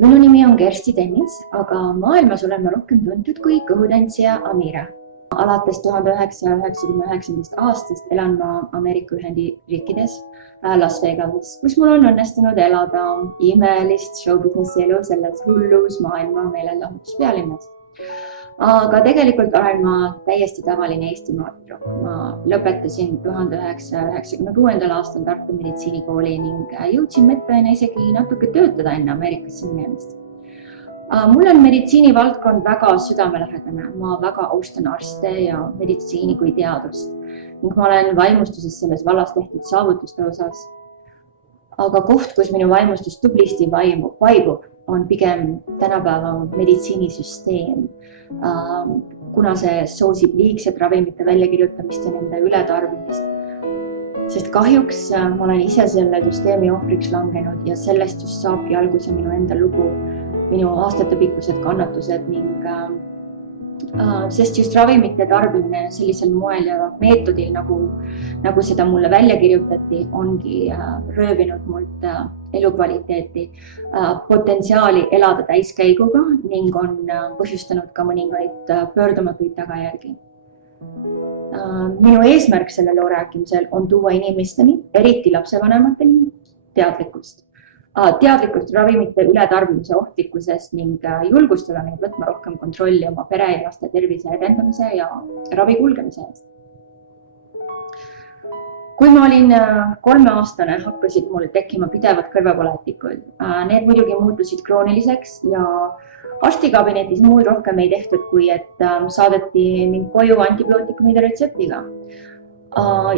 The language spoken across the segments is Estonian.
Minu nimi on Kersti Tennis, aga maailmas olen ma rohkem tuntud kui kõhutantsija Amira. Alates 1999. aastast elan ma Ameerika Ühendriikides, Las Vegases, kus mul on õnnestunud elada imelist showbusinessi elu selles hullus maailma meelelahutuspealinnas. Aga tegelikult olen ma täiesti tavaline Eestimaa tüdruk. Ma lõpetasin 1996. aastal Tartu meditsiinikooli ning jõudsin medpeana isegi natuke töötada enne Ameerikasse minemist. Mul on meditsiinivaldkond väga südamelähedane. Ma väga austan arste ja meditsiini kui teadust ning ma olen vaimustuses selles vallas tehtud saavutuste osas. Aga koht, kus minu vaimustus tublisti vaibub, on pigem tänapäeva meditsiinisüsteem, kuna see soosib liigset ravimite väljakirjutamist ja nende ületarbimist. Sest kahjuks ma olen ise selle süsteemi ohvriks langenud ja sellest just saabki alguse minu enda lugu, minu aastatepikkused kannatused ning sest just ravimite tarbimine sellisel moel ja meetodil, nagu seda mulle välja kirjutati, ongi röövinud mult elukvaliteeti, potentsiaali elada täiskäiguga ning on põhjustanud ka mõningaid pöördumatuid tagajärgi. Minu eesmärk selle loo rääkimisel on tuua inimesteni, eriti lapsevanemateni, teadlikkust ravimite ületarbimise ohtlikkusest ning julgustada neid võtma rohkem kontrolli oma pere ja laste tervise edendamise ja ravi kulgemise eest. Kui ma olin 3-aastane, hakkasid mul tekkima pidevad kõrvapõletikud. Need muidugi muutusid krooniliseks ja arstikabinetis muud rohkem ei tehtud, kui et saadeti mind koju antibiootikumide retseptiga.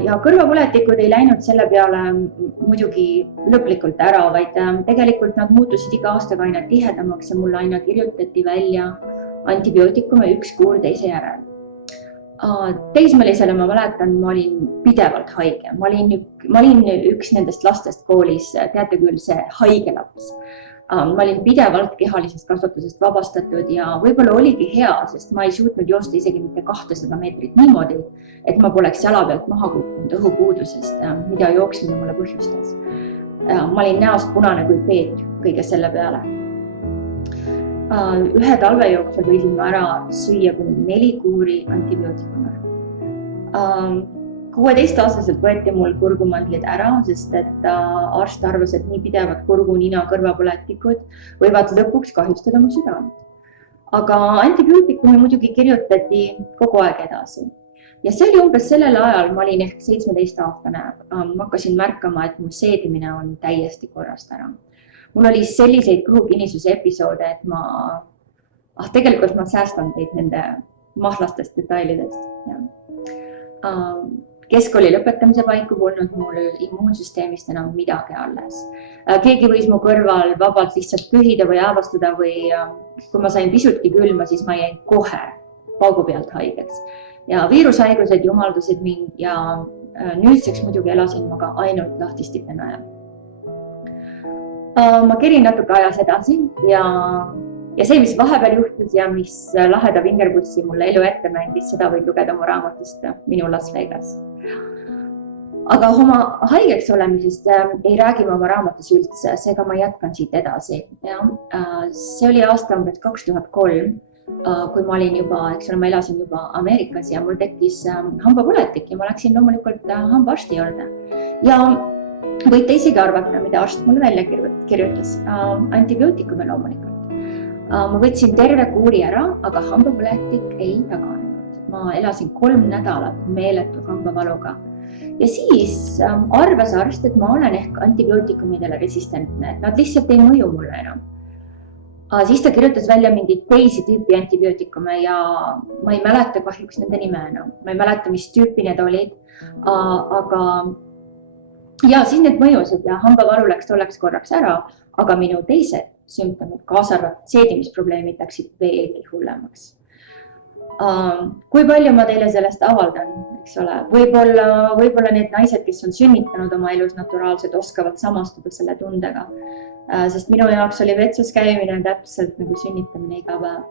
Ja kõrvapõletikud ei läinud selle peale muidugi lõplikult ära, vaid tegelikult nad muutusid iga aastaga aina tihedamaks ja mulle aina kirjutati välja antibiootikume üks kuur teise järel. Teismelisele ma mäletan, ma olin pidevalt haige. Ma olin üks nendest lastest koolis, teate küll, see haige laps. Ma olin pidevalt kehalisest kasvatusest vabastatud ja võib-olla oligi hea, sest ma ei suutnud joosta isegi mitte 200 meetrit niimoodi, et ma poleks jala pealt maha kukkunud õhupuudusest, mida jooksmine mulle põhjustas. Ma olin näost punane kui Peetr kõige selle peale. Ühe talve jooksul võisin ma ära süüa kuni 4 kuuri antibiootikume. 16-aastaselt võeti mul kurgumandlid ära, sest et arst arvas, et nii pidevad kurgu, nina, kõrvapõletikud võivad lõpuks kahjustada mu südant. Aga antibiootikumi muidugi kirjutati kogu aeg edasi. Ja see oli umbes sellel ajal, ma olin ehk 17-aastane, ma hakkasin märkama, et mu seedimine on täiesti korrast ära. Mul oli selliseid kõhukinnisuse episoode, et tegelikult ma säästan teid nende mahlastest detailidest. Keskkooli lõpetamise paiku polnud mul immuunsüsteemist enam midagi alles. Keegi võis mu kõrval vabalt lihtsalt pühida või äävastuda või kui ma sain pisutki külma, siis ma jäin kohe paugu pealt haigeks. Ja viirushaigused jumaldasid mind ja nüüdseks muidugi elasin ma ka ainult lahtistipe najal. Ma kerin natuke ajas edasi ja see, mis vahepeal juhtus ja mis laheda vingerpussi mulle elu ette mängis, seda võib lugeda mu raamatust Minu Las Vegas. Aga oma haigeks olemisest ei räägi ma oma raamatus üldse, seega ma jätkan siit edasi. See oli aasta umbes 2003, kui ma olin juba, ma elasin juba Ameerikas ja mul tekkis hambapõletik ja ma läksin loomulikult hambaarsti juurde. Ja võite isegi arvata, mida arst mulle välja kirjutas, antibiootikume loomulikult. Ma võtsin terve kuuri ära, aga hambapõletik ei taganenud. Ma elasin 3 nädalat meeletu hambavaluga. Ja siis arvas arst, et ma olen ehk antibiootikumidele resistentne, et nad lihtsalt ei mõju mulle enam. Siis ta kirjutas välja mingid teisi tüüpi antibiootikume ja ma ei mäleta kahjuks nende nime enam. Ma ei mäleta, mis tüüpi need olid, aga ja siis need mõjusid ja hambavalu läks tolleks korraks ära, aga minu teised sümptomid, kaasa arvatud seedimisprobleemid läksid veelgi hullemaks. Kui palju ma teile sellest avaldan, eks ole, võib-olla need naised, kes on sünnitanud oma elus naturaalselt, oskavad samastuda selle tundega, sest minu jaoks oli vetsus käimine täpselt nagu sünnitamine iga päev.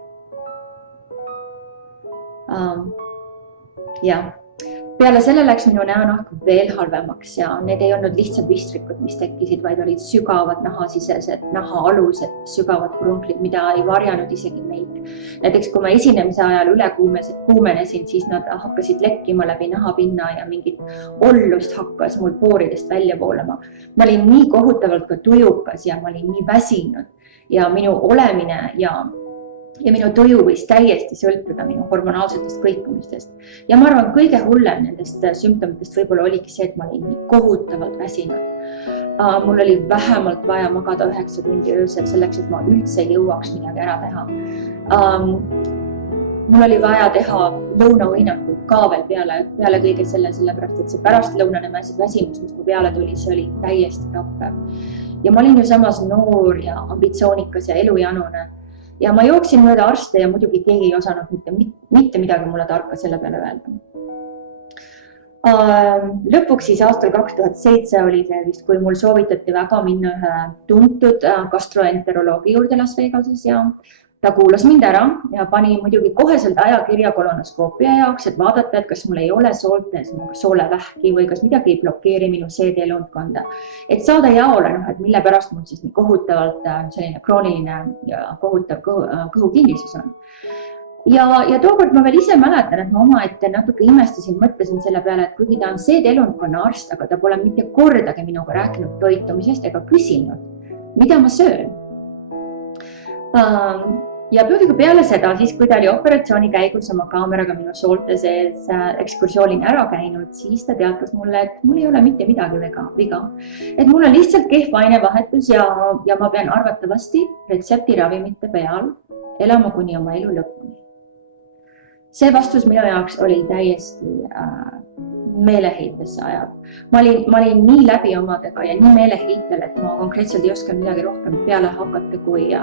Peale selle läks minu näonahk veel halvemaks ja need ei olnud lihtsalt vistrikud, mis tekkisid, vaid olid sügavad nahasisesed, nahaalused, sügavad krumplid, mida ei varjanud isegi meid. Näiteks kui ma esinemise ajal üle kuumenesin, siis nad hakkasid lekkima läbi nahapinna ja mingit ollust hakkas mul pooridest välja voolama. Ma olin nii kohutavalt ka tujukas ja ma olin nii väsinud ja minu olemine ja minu tuju võis täiesti sõltuda minu hormonaalsetest kõikumistest. Ja ma arvan, kõige hullem nendest sümptomitest võib-olla oligi see, et ma olin nii kohutavalt väsinud. Mul oli vähemalt vaja magada 9 tundi öösel selleks, et ma üldse jõuaks midagi ära teha. Mul oli vaja teha lõunauinakut ka veel peale kõige sellepärast, et see pärastlõunane väsimus, mis mu peale tuli, see oli täiesti tappev. Ja ma olin ju samas noor ja ambitsioonikas ja elujanune. Ja ma jooksin mööda arste ja muidugi keegi ei osanud mitte midagi mulle tarka selle peale öelda. Lõpuks siis aastal 2007 oli see vist, kui mul soovitati väga minna ühe tuntud gastroenteroloogi juurde Las Vegases ja ta kuulas mind ära ja pani muidugi koheselt ajakirja kolonoskoopia jaoks, et vaadata, et kas mul ei ole sooltes soolevähki või kas midagi ei blokeeri minu seedeelundkonda. Et saada jaole, et mille pärast mul siis nii kohutavalt selline krooniline ja kohutav kõhukinnisus on. Ja tookord ma veel ise mäletan, et ma omaette natuke imestasin, mõtlesin selle peale, et kuigi ta on seedeelundkonna arst, aga ta pole mitte kordagi minuga rääkinud toitumisest ega küsinud, mida ma söön. Ja peale seda, siis kui ta oli operatsiooni käigus oma kaameraga minu soolte sees ekskursioolini ära käinud, siis ta teatas mulle, et mul ei ole mitte midagi viga. Et mul on lihtsalt kehv ainevahetus ja ma pean arvatavasti retseptiravimite peal elama kuni oma elu lõpuni. See vastus minu jaoks oli täiesti meeleheitesse ajav. Ma olin nii läbi omadega ja nii meeleheitel, et ma konkreetselt ei oska midagi rohkem peale hakata kui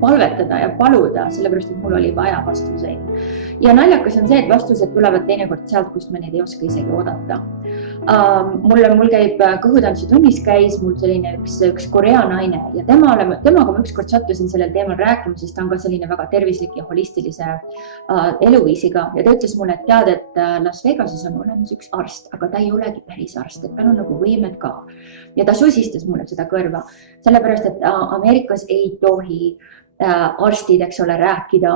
palvetada ja paluda, sellepärast, et mul oli vaja vastuseid. Ja naljakas on see, et vastused tulevad teinekord sealt, kust ma neid ei oska isegi oodata. Mul käib kõhutantsutunnis käis mul selline üks Korea naine ja temaga ma ükskord sattusin sellel teemal rääkima, sest ta on ka selline väga tervislik ja holistilise eluviisiga ja ta ütles mulle, et tead, et Las Vegases on olemas üks arst, aga ta ei olegi päris arst, et tal on nagu võimed ka. Ja ta susistas mulle seda kõrva, sellepärast, et Ameerikas ei tohi arstid, eks ole, rääkida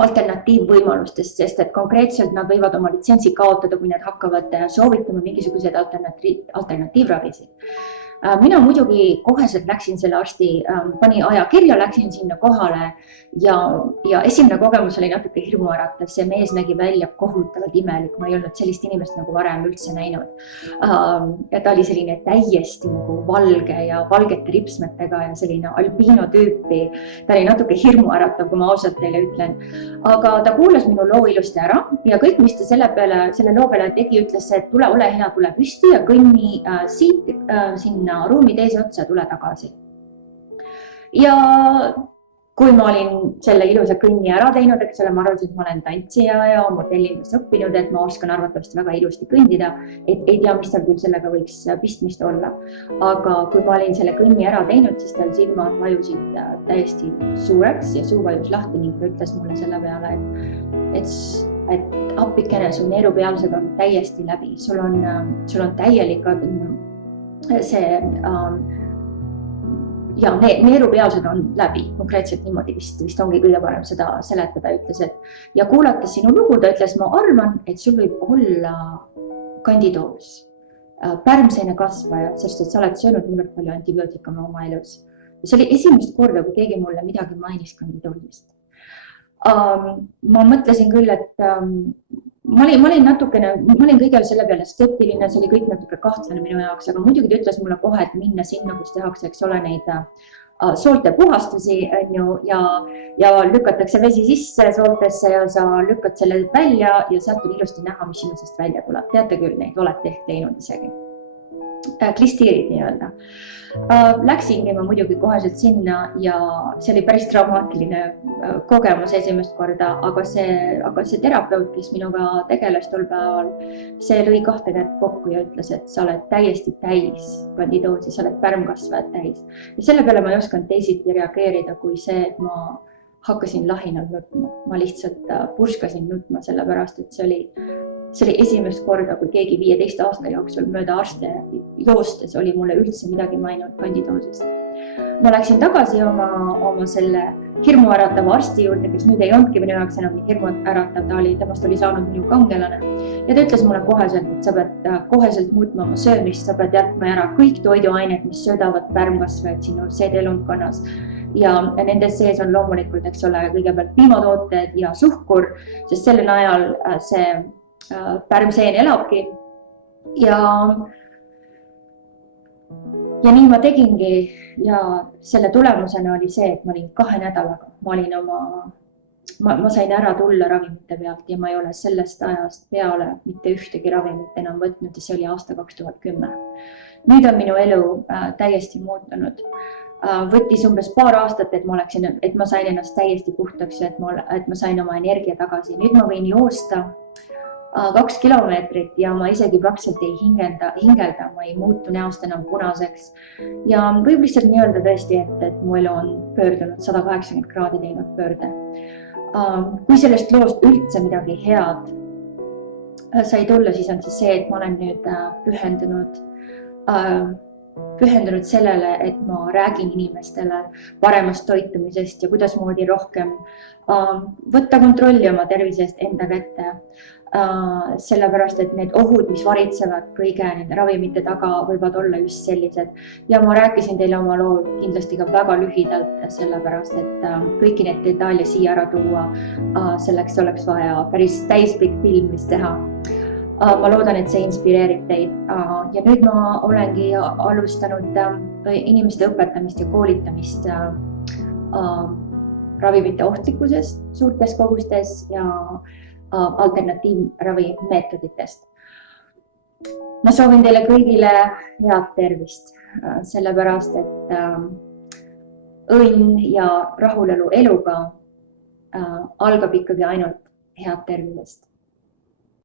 alternatiivvõimalustest, sest et konkreetselt nad võivad oma litsentsi kaotada, kui nad hakkavad soovitama mingisuguseid alternatiivravisid. Mina muidugi koheselt läksin selle arsti, pani aja kirja, läksin sinna kohale ja esimene kogemus oli natuke hirmuäratav. See mees nägi välja kohutavalt imelik, ma ei olnud sellist inimest nagu varem üldse näinud. Ja ta oli selline täiesti nagu valge ja valgete ripsmetega ja selline albiino tüüpi. Ta oli natuke hirmuäratav, kui ma ausalt teile ütlen. Aga ta kuulas minu loo ilusti ära ja kõik, mis ta selle loo peale tegi, ütles, et ole hea, tule püsti ja kõnni siit sinna ruumi teise otsa, tule tagasi. Ja kui ma olin selle ilusa kõnni ära teinud, eks ole, ma arvasin, et ma olen tantsija ja modellindust õppinud, et ma oskan arvatavasti väga ilusti kõndida, et ei tea, mis tal küll sellega võiks pistmist olla. Aga kui ma olin selle kõnni ära teinud, siis tal silmad vajusid täiesti suureks ja suu vajus lahti ning ta ütles mulle selle peale, et appikene, su neerupealsed on täiesti läbi, sul on täielik see ja neerupealsed on läbi, konkreetselt niimoodi vist ongi kõige parem seda seletada, ütles, et ja kuulates sinu lugu, ta ütles, ma arvan, et sul võib olla kandidoos, pärmseine kasvaja, sest et sa oled söönud niivõrd palju antibiootikume oma elus. See oli esimest korda, kui keegi mulle midagi mainis kandidoosist. Ma mõtlesin küll, et ma olin kõigel selle peale skeptiline, see oli kõik natuke kahtlane minu jaoks, aga muidugi ta ütles mulle kohe, et minna sinna, kus tehakse, eks ole, neid soolte puhastusi ja lükatakse vesi sisse sooltesse ja sa lükkad selle välja ja sealt on ilusti näha, mis sinusest välja tuleb. Teate küll, neid olete ehk teinud isegi. Klistiirid nii-öelda. Läksingi ma muidugi koheselt sinna ja see oli päris traumaatiline kogemus esimest korda, aga see terapeut, kes minuga tegeles tol päeval, see lõi 2 kätt kokku ja ütles, et sa oled täiesti täis kandidoosi, sa oled pärmkasvajad täis. Ja selle peale ma ei osanud teisiti reageerida kui see, et ma hakkasin lahinal nutma. Ma lihtsalt purskasin nutma sellepärast, et see oli see oli esimest korda, kui keegi 15 aasta jooksul mööda arste joostes oli mulle üldse midagi maininud kandidoosist. Ma läksin tagasi oma selle hirmuäratava arsti juurde, kes nüüd ei olnudki minu jaoks enam nii hirmuäratav, temast oli saanud minu kangelane. Ja ta ütles mulle koheselt, et sa pead koheselt muutma oma söömist, sa pead jätma ära kõik toiduained, mis söödavad pärmkasvajad sinu seedelundkonnas. Ja nendes sees on loomulikult, eks ole, kõigepealt piimatooted ja suhkur, sest sellel ajal see pärmseen elabki. Ja nii ma tegingi ja selle tulemusena oli see, et ma olin 2 nädalaga, ma sain ära tulla ravimite pealt ja ma ei ole sellest ajast peale mitte ühtegi ravimit enam võtnud ja see oli aasta 2010. Nüüd on minu elu täiesti muutunud. Võttis umbes paar aastat, et ma sain ennast täiesti puhtaks ja et ma sain oma energia tagasi. Nüüd ma võin joosta 2 kilomeetrit ja ma isegi praktiliselt ei hingelda, ma ei muutu näost enam punaseks. Ja võib lihtsalt nii öelda tõesti, et mu elu on pöördunud 180 kraadi teinud pöörde. Kui sellest loost üldse midagi head sai tulla, siis on see, et ma olen nüüd pühendunud sellele, et ma räägin inimestele paremast toitumisest ja kuidas moodi rohkem võtta kontrolli oma tervisest enda kätte. Sellepärast, et need ohud, mis varitsevad kõige nende ravimite taga, võivad olla just sellised. Ja ma rääkisin teile oma loo kindlasti ka väga lühidalt, sellepärast, et kõiki need detaile siia ära tuua, selleks oleks vaja päris täispikk film, mis teha. Ma loodan, et see inspireerib teid. Ja nüüd ma olengi alustanud inimeste õpetamist ja koolitamist ravimite ohtlikkusest suurtes kogustes ja alternatiivravi meetoditest. Ma soovin teile kõigile head tervist, sellepärast, et õnn ja rahulolu eluga algab ikkagi ainult head tervisest.